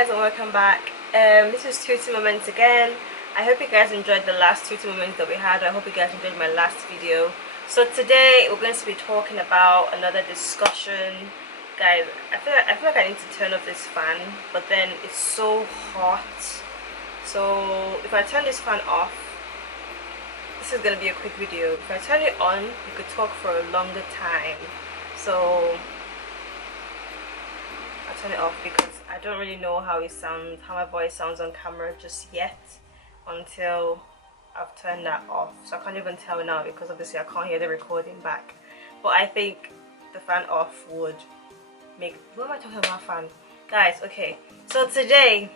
guys and welcome back. This is Tutti Moments again. I hope you guys enjoyed the last Tutti Moments that we had. I hope you guys enjoyed my last video. So today we're going to be talking about another discussion. Guys, I feel like I need to turn off this fan, but then it's so hot. So if I turn this fan off, this is going to be a quick video. If I turn it on, you could talk for a longer time. So I'll turn it off because I don't really know how my voice sounds on camera just yet until I've turned that off. So I can't even tell now because obviously I can't hear the recording back. But I think the fan off would make... What am I talking about, fan? Guys, okay. So today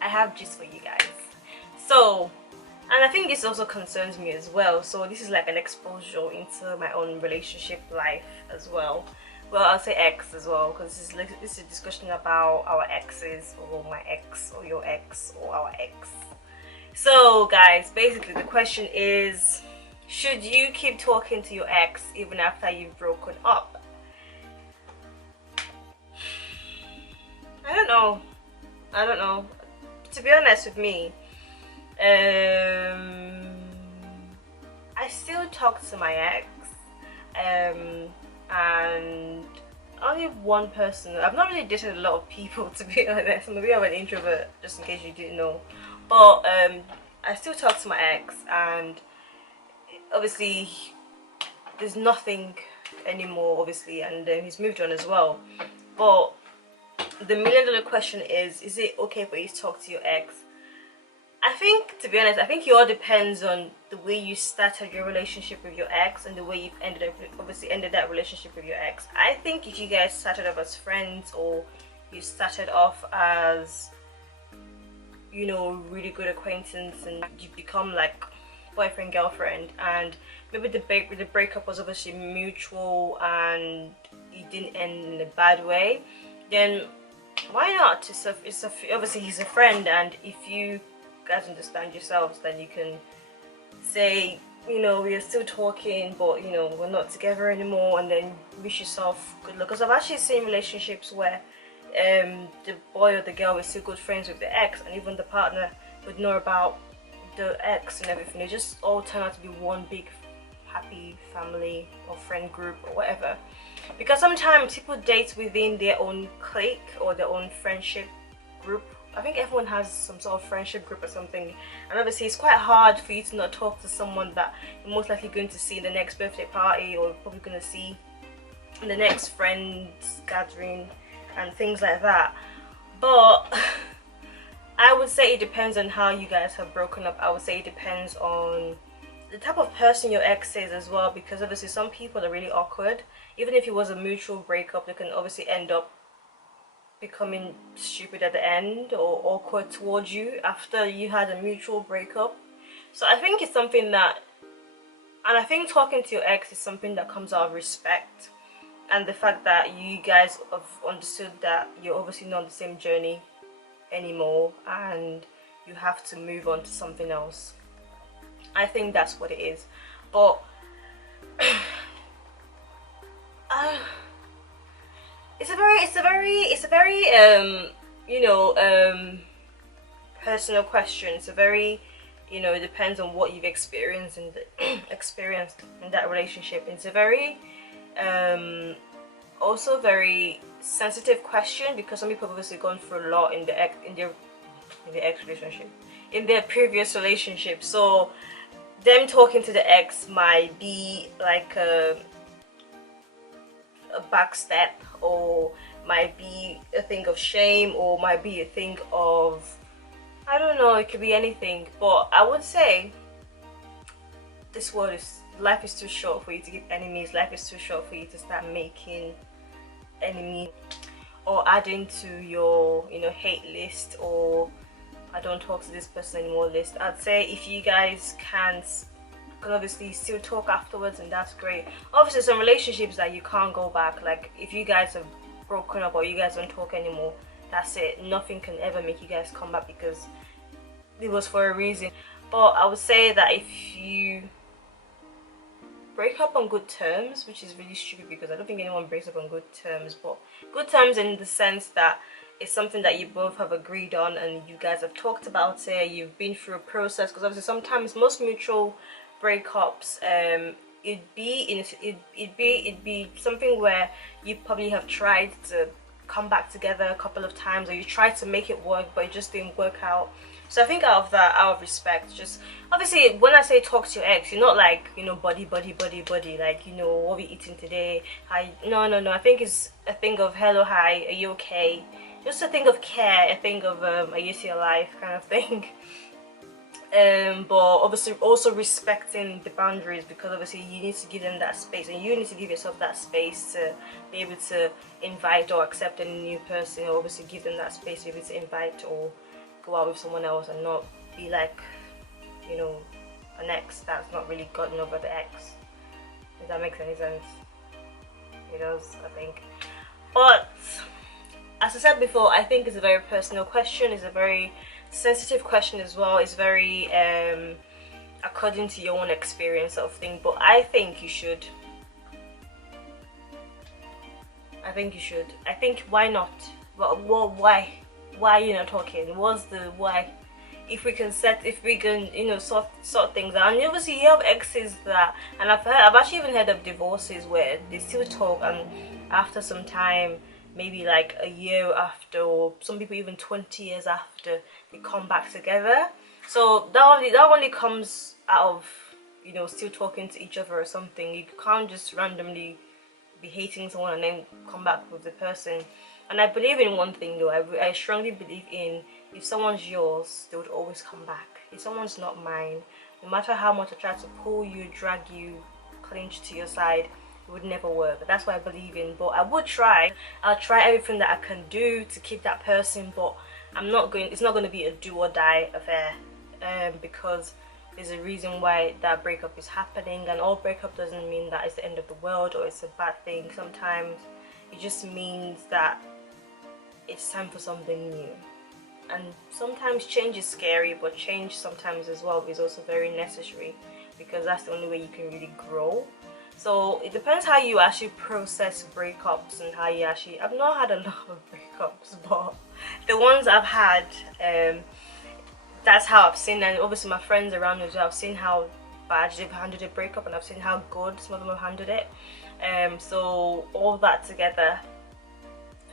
I have gist for you guys. So, and I think this also concerns me as well. So this is like an exposure into my own relationship life as well. Well, I'll say ex as well, because this is a discussion about our exes, or my ex, or your ex, or our ex. So guys, basically the question is, should you keep talking to your ex even after you've broken up? I don't know. To be honest with me, I still talk to my ex. And only one person. I've not really dated a lot of people, to be honest. Maybe I'm an introvert, just in case you didn't know. But I still talk to my ex, and obviously there's nothing anymore, obviously, and he's moved on as well. But the $1,000,000 question is it okay for you to talk to your ex? I think, to be honest, I think it all depends on the way you started your relationship with your ex and the way you've ended that relationship with your ex. I think if you guys started off as friends, or you started off as, you know, really good acquaintance, and you become like boyfriend, girlfriend, and maybe the breakup was obviously mutual and it didn't end in a bad way, then why not? Obviously he's a friend, and if you guys understand yourselves, then you can say, you know, we are still talking, but you know, we're not together anymore, and then wish yourself good luck. Because I've actually seen relationships where the boy or the girl is still good friends with the ex, and even the partner would know about the ex and everything. They just all turn out to be one big happy family or friend group or whatever. Because sometimes people date within their own clique or their own friendship group. I think everyone has some sort of friendship group or something, and obviously it's quite hard for you to not talk to someone that you're most likely going to see in the next birthday party, or probably going to see in the next friends gathering and things like that. But I would say it depends on how you guys have broken up. I would say it depends on the type of person your ex is as well, because obviously some people are really awkward. Even if it was a mutual breakup, they can obviously end up becoming stupid at the end or awkward towards you after you had a mutual breakup. So I think it's something that, and I think talking to your ex is something that comes out of respect, and the fact that you guys have understood that you're obviously not on the same journey anymore and you have to move on to something else. I think that's what it is. But it's a very you know, personal question. It's a very, you know, it depends on what you've experienced in that relationship. It's a very also very sensitive question, because some people have obviously gone through a lot in their previous relationship. So them talking to the ex might be like a backstep, or might be a thing of shame, or might be a thing of, I don't know, it could be anything. But I would say life is too short for you to get enemies. Life is too short for you to start making enemies or adding to your, you know, hate list, or I don't talk to this person anymore list. I'd say if you guys can obviously still talk afterwards, and that's great. Obviously some relationships that you can't go back, like if you guys have broken up or you guys don't talk anymore, that's it. Nothing can ever make you guys come back, because it was for a reason. But I would say that if you break up on good terms, which is really stupid because I don't think anyone breaks up on good terms, but good terms in the sense that it's something that you both have agreed on and you guys have talked about it, you've been through a process, because obviously sometimes most mutual breakups, it'd be something where you probably have tried to come back together a couple of times, or you tried to make it work but it just didn't work out. So I think out of that, out of respect, just obviously when I say talk to your ex, you're not like, you know, buddy, like, you know, what we eating today, hi, no, I think it's a thing of hello, hi, are you okay, just a thing of care, a thing of are you still alive kind of thing. But obviously also respecting the boundaries, because obviously you need to give them that space, and you need to give yourself that space to be able to invite or accept a new person, or obviously give them that space to be able to invite or go out with someone else, and not be like, you know, an ex that's not really gotten over the ex. If that makes any sense. It does, I think. But as I said before, I think it's a very personal question. It's a very sensitive question as well. It's very according to your own experience of thing. But I think you should. I think why not? Well, why? Why are you not talking? What's the why? If we can, you know, sort things out. And obviously you have exes that, and I've actually even heard of divorces where they still talk, and after some time, maybe like a year after, or some people even 20 years after, they come back together. So that only comes out of, you know, still talking to each other or something. You can't just randomly be hating someone and then come back with the person. And I believe in one thing though, I strongly believe in, if someone's yours, they would always come back. If someone's not mine, no matter how much I try to pull you, drag you, clinch to your side, it would never work. That's what I believe in. But I would try. I'll try everything that I can do to keep that person, but it's not going to be a do or die affair, because there's a reason why that breakup is happening, and all breakup doesn't mean that it's the end of the world or it's a bad thing. Sometimes it just means that it's time for something new. And sometimes change is scary, but change sometimes as well is also very necessary, because that's the only way you can really grow. So it depends how you actually process breakups, and how you actually, I've not had a lot of breakups, but the ones I've had, that's how I've seen. And obviously my friends around me as well, I've seen how bad they've handled a breakup, and I've seen how good some of them have handled it. So all that together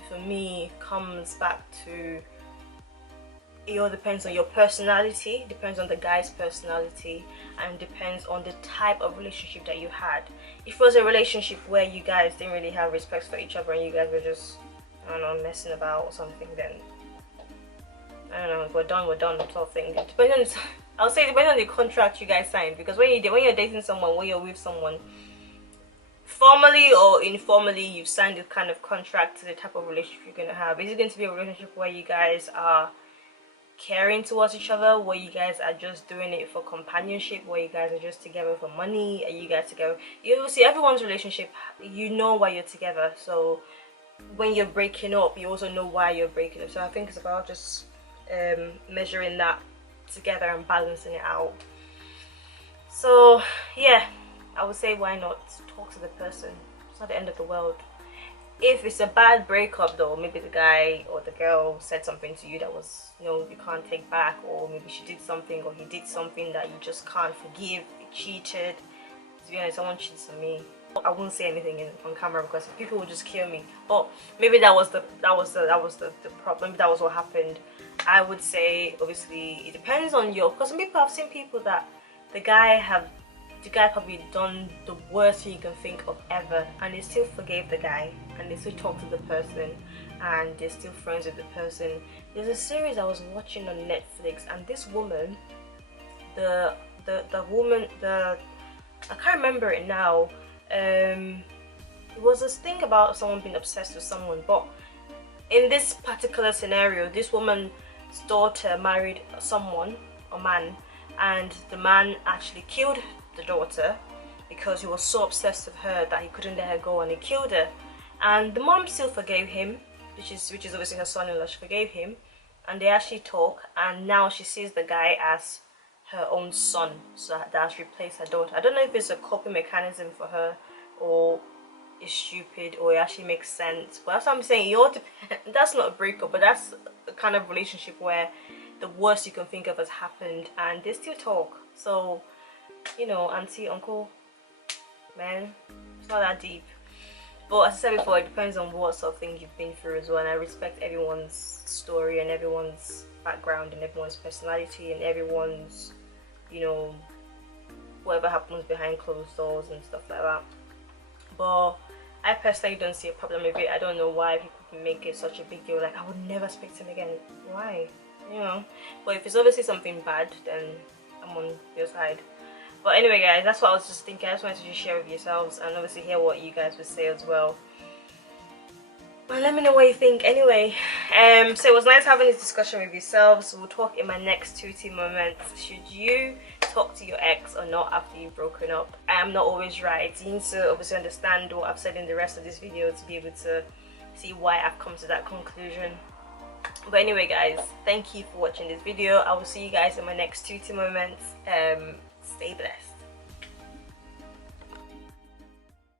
for me comes back to, it all depends on your personality, depends on the guy's personality, and depends on the type of relationship that you had. If it was a relationship where you guys didn't really have respect for each other and you guys were just, I don't know, messing about or something, then I don't know, we're done sort of thing. I'll say depending on the contract you guys signed, because when you're dating someone, when you're with someone, formally or informally, you've signed this kind of contract to the type of relationship you're going to have. Is it going to be a relationship where you guys are caring towards each other, where you guys are just doing it for companionship, where you guys are just together for money? Are you guys together? You see, everyone's relationship, you know why you're together. So when you're breaking up, you also know why you're breaking up. So I think it's about just measuring that together and balancing it out. So yeah, I would say why not talk to the person. It's not the end of the world. If it's a bad breakup though, maybe the guy or the girl said something to you that was, you know, you can't take back, or maybe she did something or he did something that you just can't forgive, he cheated. To be honest, someone cheats on me, I won't say anything on camera because people will just kill me. But maybe that was the problem. Maybe that was what happened. I would say obviously it depends on your, because some people, I've seen people that the guy probably done the worst thing you can think of ever, and they still forgave the guy, and they still talk to the person, and they're still friends with the person. There's a series I was watching on Netflix, and this woman, the woman, I can't remember it now. It was this thing about someone being obsessed with someone, but in this particular scenario, this woman's daughter married someone, a man, and the man actually killed the daughter because he was so obsessed with her that he couldn't let her go, and he killed her. And the mom still forgave him, which is obviously her son-in-law. She forgave him, and they actually talk, and now she sees the guy as her own son, so that has replaced her daughter. I don't know if it's a coping mechanism for her, or is stupid or it actually makes sense. But that's what I'm saying. It all that's not a breakup, but that's a kind of relationship where the worst you can think of has happened and they still talk. So, you know, auntie, uncle, man, it's not that deep. But as I said before, it depends on what sort of thing you've been through as well, and I respect everyone's story and everyone's background and everyone's personality and everyone's, you know, whatever happens behind closed doors and stuff like that. But I personally don't see a problem with it. I don't know why people make it such a big deal, like I would never speak to him again. Why? You know. But if it's obviously something bad, then I'm on your side. But anyway guys, that's what I was just thinking. I just wanted to just share with yourselves and obviously hear what you guys would say as well. Well, let me know what you think anyway. So it was nice having this discussion with yourselves. We'll talk in my next 2T moments. Should you talk to your ex or not after you've broken up? I am not always right. You need to obviously understand what I've said in the rest of this video to be able to see why I've come to that conclusion. But anyway guys, thank you for watching this video. I will see you guys in my next 2T moments. Stay blessed.